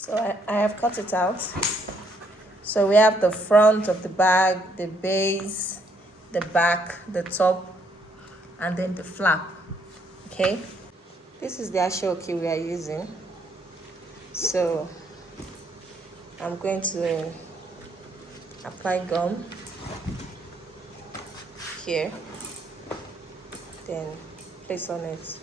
So I have cut it out. So we have the front of the bag, the base, the back, the top, and then the flap. Okay, this is the Ashoke we are using. So I'm going to apply gum here, then place on it.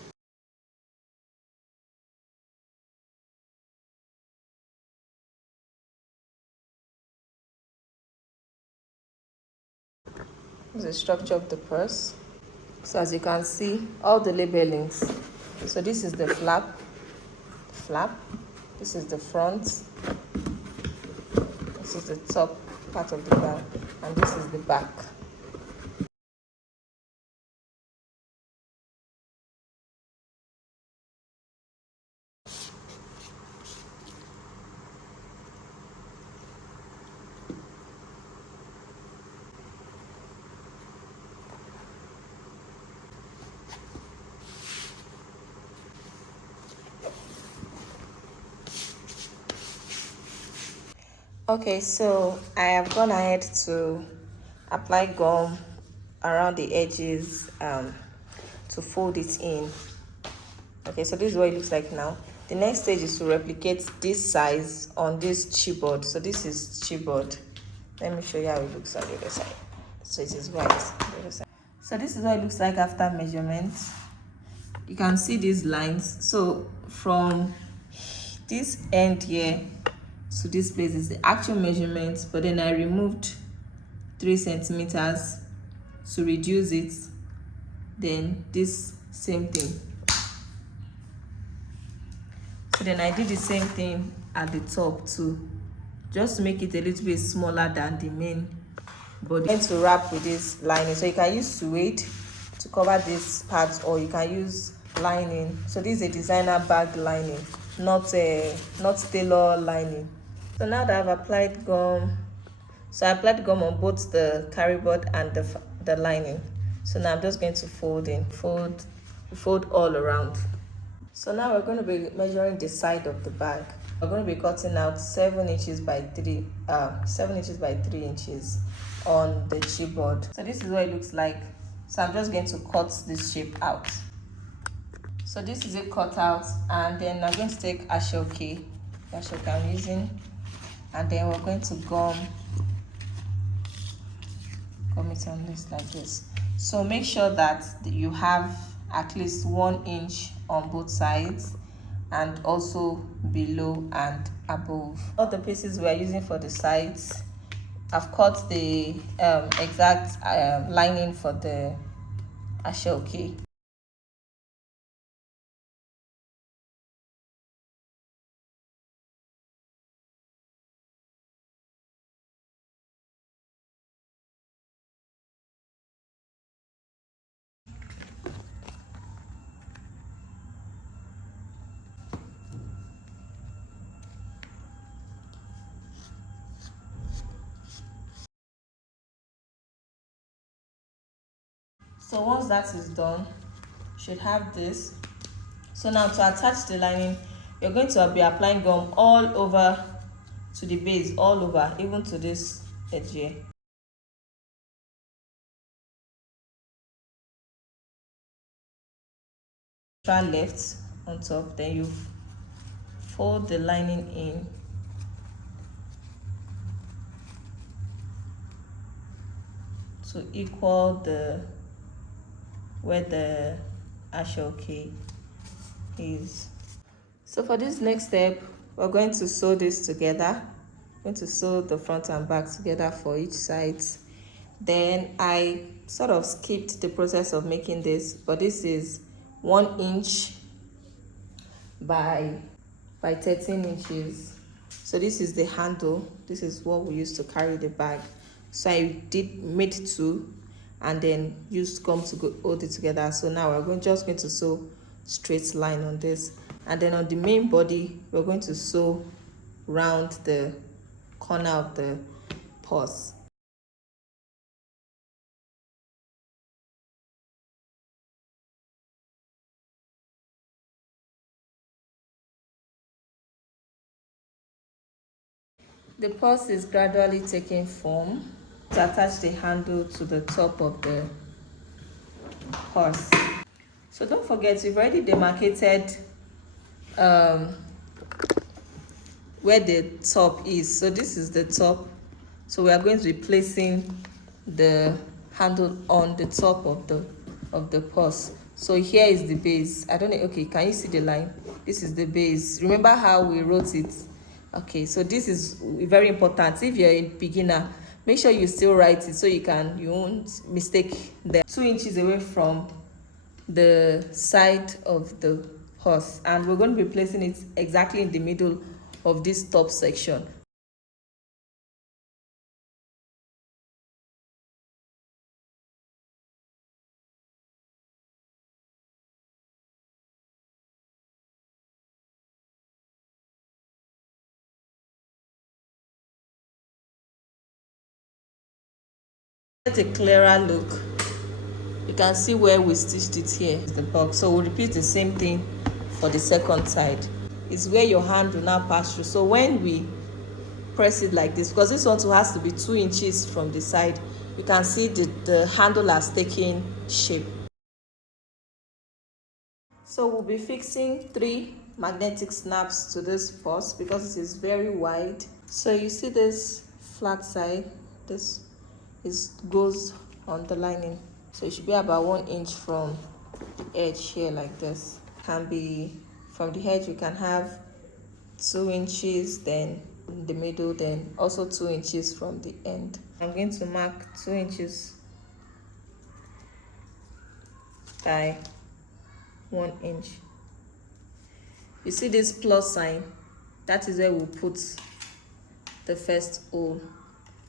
This is the structure of the purse. So as you can see, all the labelings. So this is the flap. This is the front. This is the top part of the bag, and this is the back. Okay, so I have gone ahead to apply gum around the edges to fold it in. Okay, so this is what it looks like now. The next stage is to replicate this size on this chipboard. So this is chipboard. Let me show you how it looks on the other side. So it is white on the other side. So this is what it looks like after measurement. You can see these lines. So from this end here to this place is the actual measurement, but then I removed 3 centimeters to reduce it. Then this same thing. So then I did the same thing at the top too, just to make it a little bit smaller than the main body. I'm going to wrap with this lining, so you can use suede to cover this part, or you can use lining. So this is a designer bag lining, not tailor lining. So now that I've applied gum, so I applied gum on both the carry board and the lining. So now I'm just going to fold all around. So now we're going to be measuring the side of the bag. We're going to be cutting out 7 inches by 3 inches on the chipboard. So this is what it looks like. So I'm just going to cut this shape out. So this is it cut out, and then I'm going to take Ashoke, the Ashoke I'm using, and then we're going to gum it on this like this. So make sure that you have at least 1 inch on both sides, and also below and above. All the pieces we are using for the sides, I've cut the exact lining for the Ashoke. So once that is done, you should have this. So now to attach the lining, you're going to be applying gum all over to the base, all over, even to this edge here. Left on top, then you fold the lining in to equal the where the Ashoke is. So for this next step, we're going to sew this together. I'm going to sew the front and back together for each side. Then I sort of skipped the process of making this, but this is 1 inch by 13 inches. So this is the handle. This is what we use to carry the bag. So I made 2 and then used gum to hold it together. So now we're just going to sew straight line on this, and then on the main body we're going to sew round the corner of the purse. The purse is gradually taking form. To attach the handle to the top of the purse. So don't forget, we've already demarcated where the top is. So this is the top. So we are going to be placing the handle on the top of the purse. So here is the base. I don't know. Okay, can you see the line? This is the base. Remember how we wrote it? Okay, so this is very important. If you're a beginner, make sure you still write it so you won't mistake them. 2 inches away from the side of the horse, and we're going to be placing it exactly in the middle of this top section. Get a clearer look. You can see where we stitched it here is the box. So we'll repeat the same thing for the second side. It's where your hand will now pass through. So when we press it like this, because this one too has to be 2 inches from the side, you can see the handle has taken shape. So we'll be fixing 3 magnetic snaps to this purse because it is very wide. So you see this flat side, this goes on the lining. So it should be about 1 inch from the edge here like this. Can be from the edge, you can have 2 inches, then in the middle, then also 2 inches from the end. I'm going to mark 2 inches by 1 inch. You see this plus sign? That is where we'll put the first hole.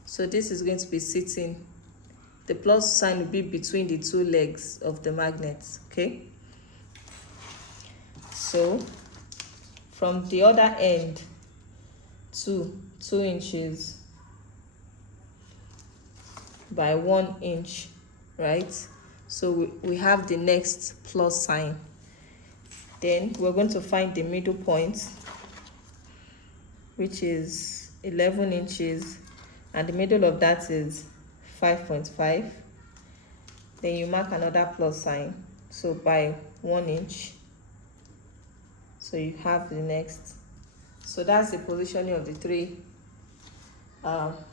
So this is going to be sitting. The plus sign will be between the 2 legs of the magnets, okay? So from the other end to 2 inches by 1 inch, right? So we have the next plus sign. Then we're going to find the middle point, which is 11 inches, and the middle of that is 5.5. Then you mark another plus sign, so by 1 inch. So you have the next. So that's the positioning of the 3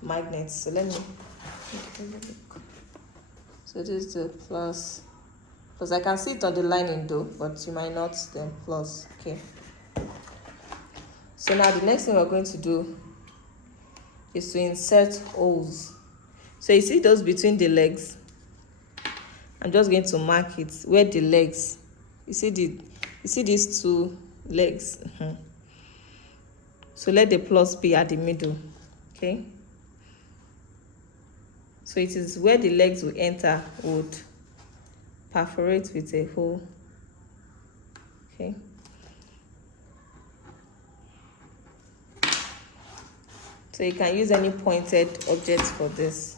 magnets. So let me look. So this is the plus. Because I can see it on the lining though, but you might not, then plus. Okay. So now the next thing we're going to do is to insert holes. So you see those between the legs? I'm just going to mark it where the legs. You see these 2 legs. So let the plus be at the middle. Okay. So it is where the legs will enter, would perforate with a hole. Okay. So you can use any pointed object for this.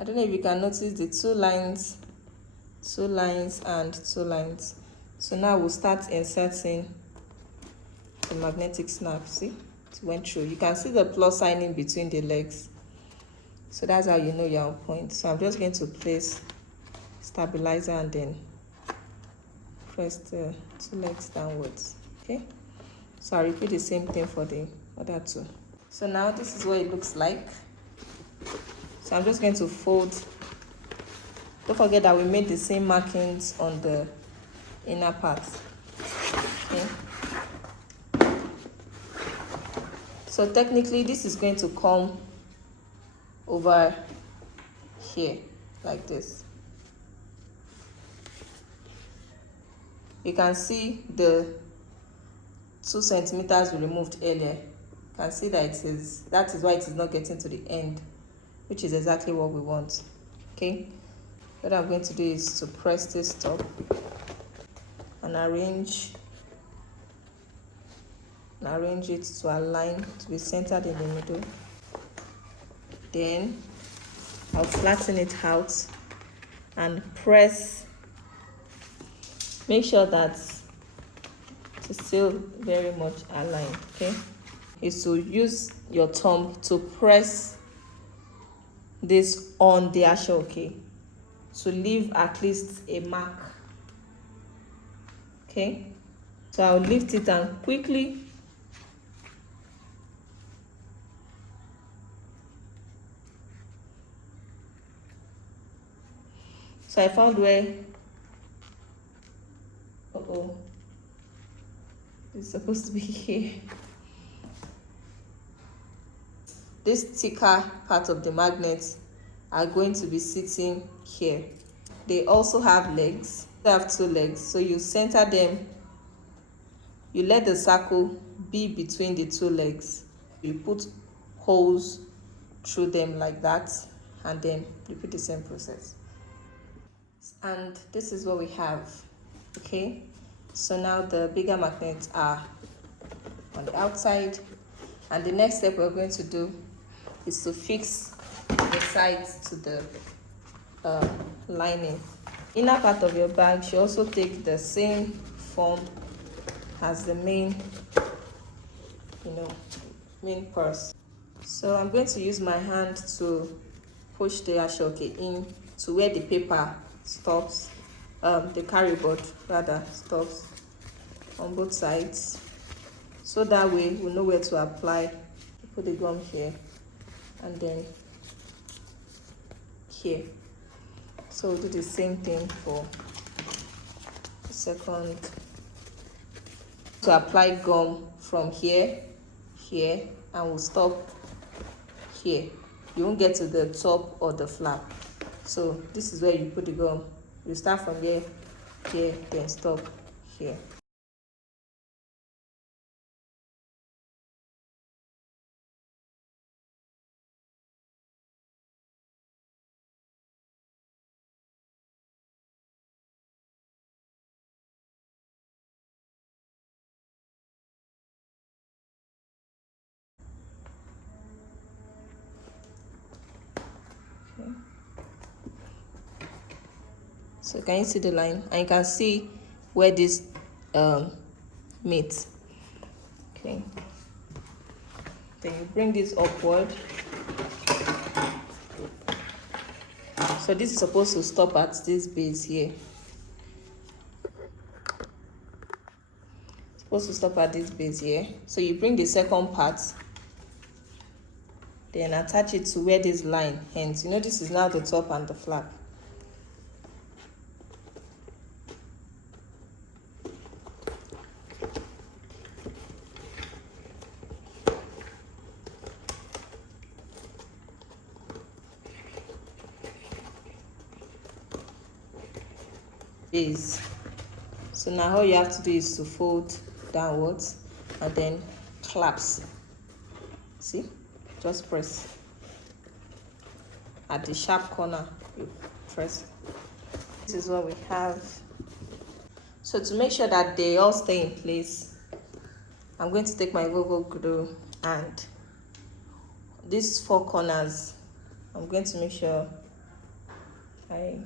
I don't know if you can notice the 2 lines, 2 lines, and 2 lines. So now we'll start inserting the magnetic snap. See, it went through. You can see the plus sign in between the legs. So that's how you know you're on point. So I'm just going to place stabilizer and then press the 2 legs downwards. Okay. So I'll repeat the same thing for the other 2. So now this is what it looks like. So I'm just going to fold. Don't forget that we made the same markings on the inner part. Okay. So technically this is going to come over here like this. You can see the 2 centimeters we removed earlier. You can see that that is why it is not getting to the end, which is exactly what we want. Okay. What I'm going to do is to press this top and arrange it to align to be centered in the middle. Then I'll flatten it out and press. Make sure that it's still very much aligned. Okay. is to use your thumb to press this on the ashoke to leave at least a mark. Okay, so I'll lift it and quickly so I found where it's supposed to be here. This thicker part of the magnet are going to be sitting here. They also have legs. They have 2 legs, so you center them. You let the circle be between the 2 legs. You put holes through them like that, and then repeat the same process. And this is what we have. Okay, so now the bigger magnets are on the outside, and the next step we're going to do is to fix the sides to the lining. Inner part of your bag should also take the same form as the main purse. So I'm going to use my hand to push the ashoke in to where the paper stops, the carryboard rather stops on both sides, so that way we'll know where to apply. Put the gum here and then here. So we'll do the same thing for the second. To apply gum from here, and we'll stop here. You won't get to the top or the flap. So this is where you put the gum. You start from here, then stop here. So can you see the line? And you can see where this meets. Okay. Then you bring this upward. So this is supposed to stop at this base here. Supposed to stop at this base here. So you bring the second part, then attach it to where this line ends. You know, this is now the top and the flap. Base. So now all you have to do is to fold downwards and then clasp. See, just press at the sharp corner. You press. This is what we have. So to make sure that they all stay in place, I'm going to take my Volvo glue and these 4 corners. I'm going to make sure I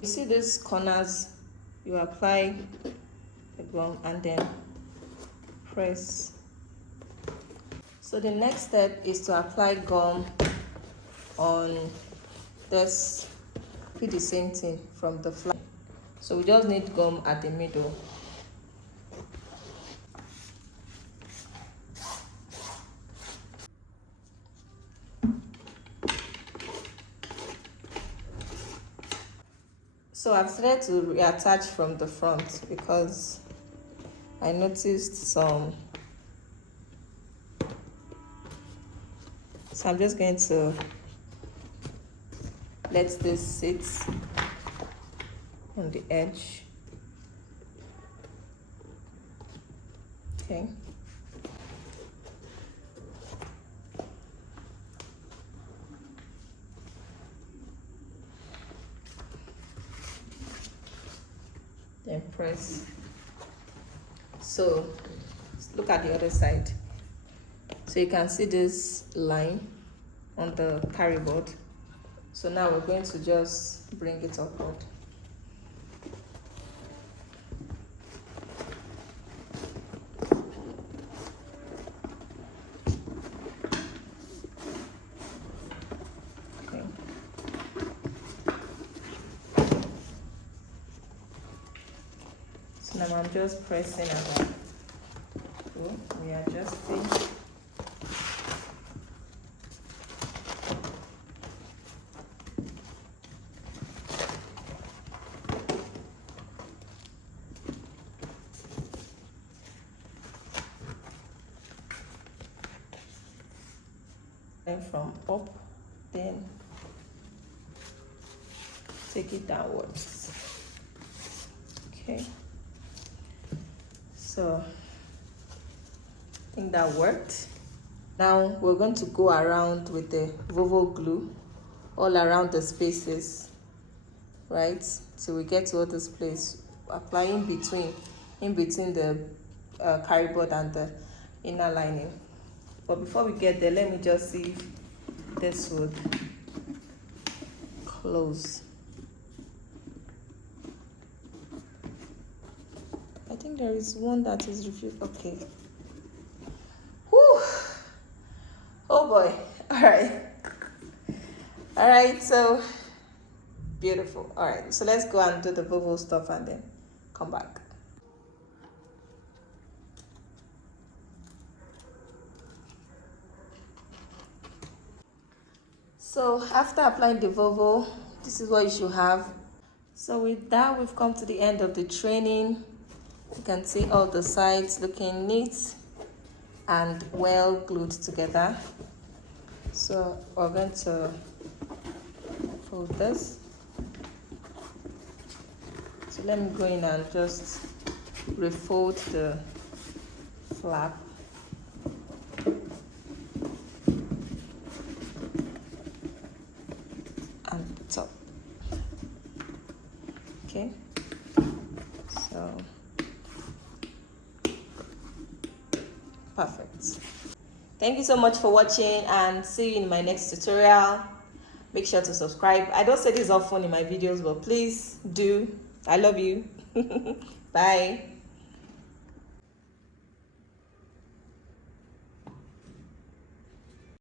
you see these corners, you apply the gum and then press. So the next step is to apply gum on this. Repeat the same thing from the flap. So we just need gum at the middle. So I've started to reattach from the front because I noticed some. So I'm just going to let this sit on the edge. Okay. Then press. So look at the other side. So you can see this line on the carry board. So now we're going to just bring it upward. Okay. So now I'm just pressing about. So we are adjusting. And from up, then take it downwards. Okay, so I think that worked. Now we're going to go around with the Vovo glue all around the spaces, right? So we get to all this place, applying in between the carry board and the inner lining. But before we get there, let me just see if this would close. I think there is one that is refused. Okay. Whew. Oh boy. All right, so beautiful. All right, so let's go and do the Vovo stuff and then come back. So after applying the Vovo, this is what you should have. So with that, we've come to the end of the training. You can see all the sides looking neat and well glued together. So we're going to fold this. So let me go in and just refold the flap. And top. Okay, so perfect. Thank you so much for watching, and see you in my next tutorial. Make sure to subscribe. I don't say this often in my videos, but please do. I love you. Bye.